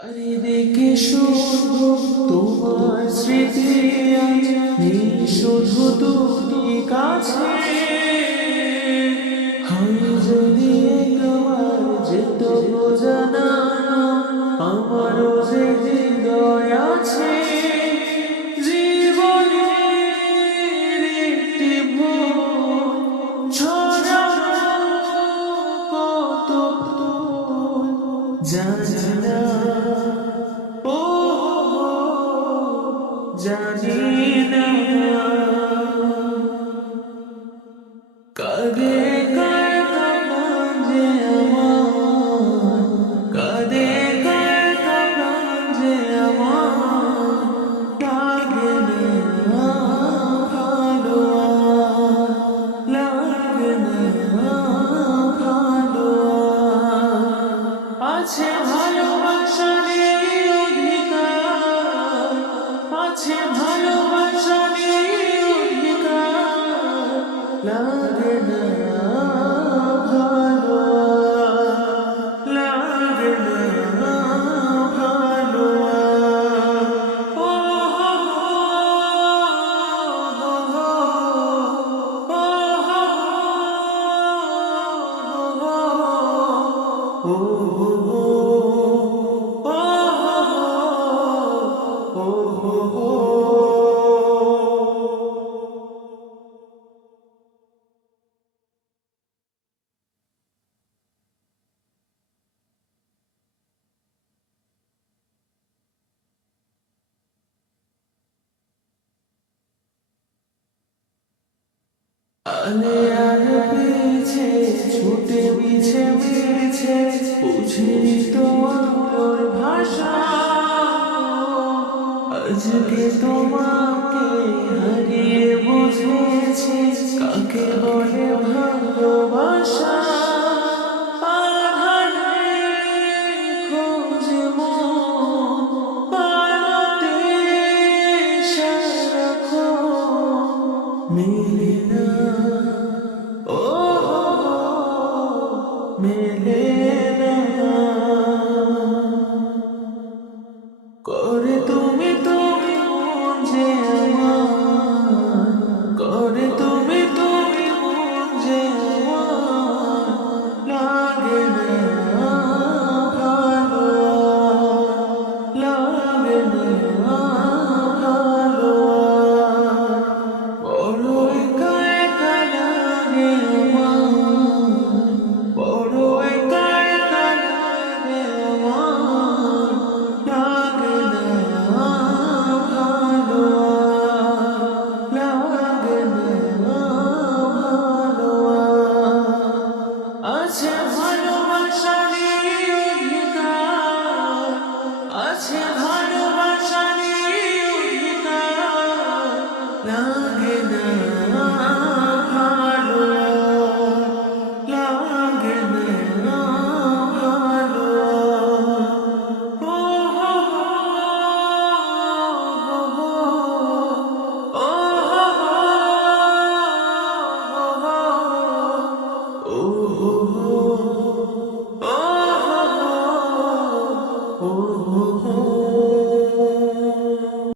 আরে দেখে শুধু তোমার স্মৃতি শুধু তুমি 真的。Yeah. আজকে তোমাকে হারিয়ে বুঝেছি কাকে বলে la